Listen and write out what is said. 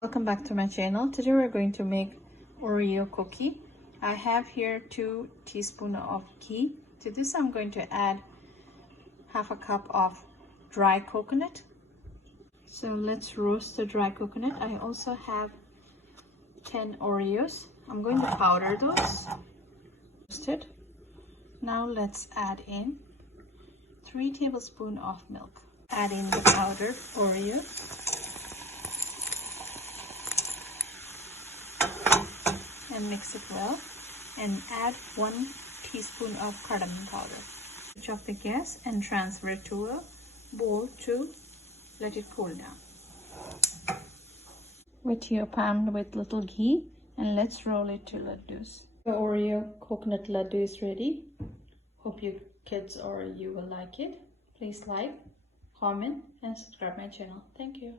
Welcome back to my channel. Today we're going to make Oreo cookie. I have here 2 teaspoons of ghee. To this I'm going to add half a cup of dry coconut. So let's roast the dry coconut. I also have 10 Oreos. I'm going to powder those. Roasted. Now let's add in 3 tablespoons of milk. Add in the powdered Oreo. And mix it well, and add 1 teaspoon of cardamom powder. Switch off the gas and transfer it to a bowl to let it cool down. Wet your pan with little ghee and let's roll it to ladoos. The Oreo Coconut Ladoo is ready. Hope you kids or you will like it. Please like, comment and subscribe my channel. Thank you.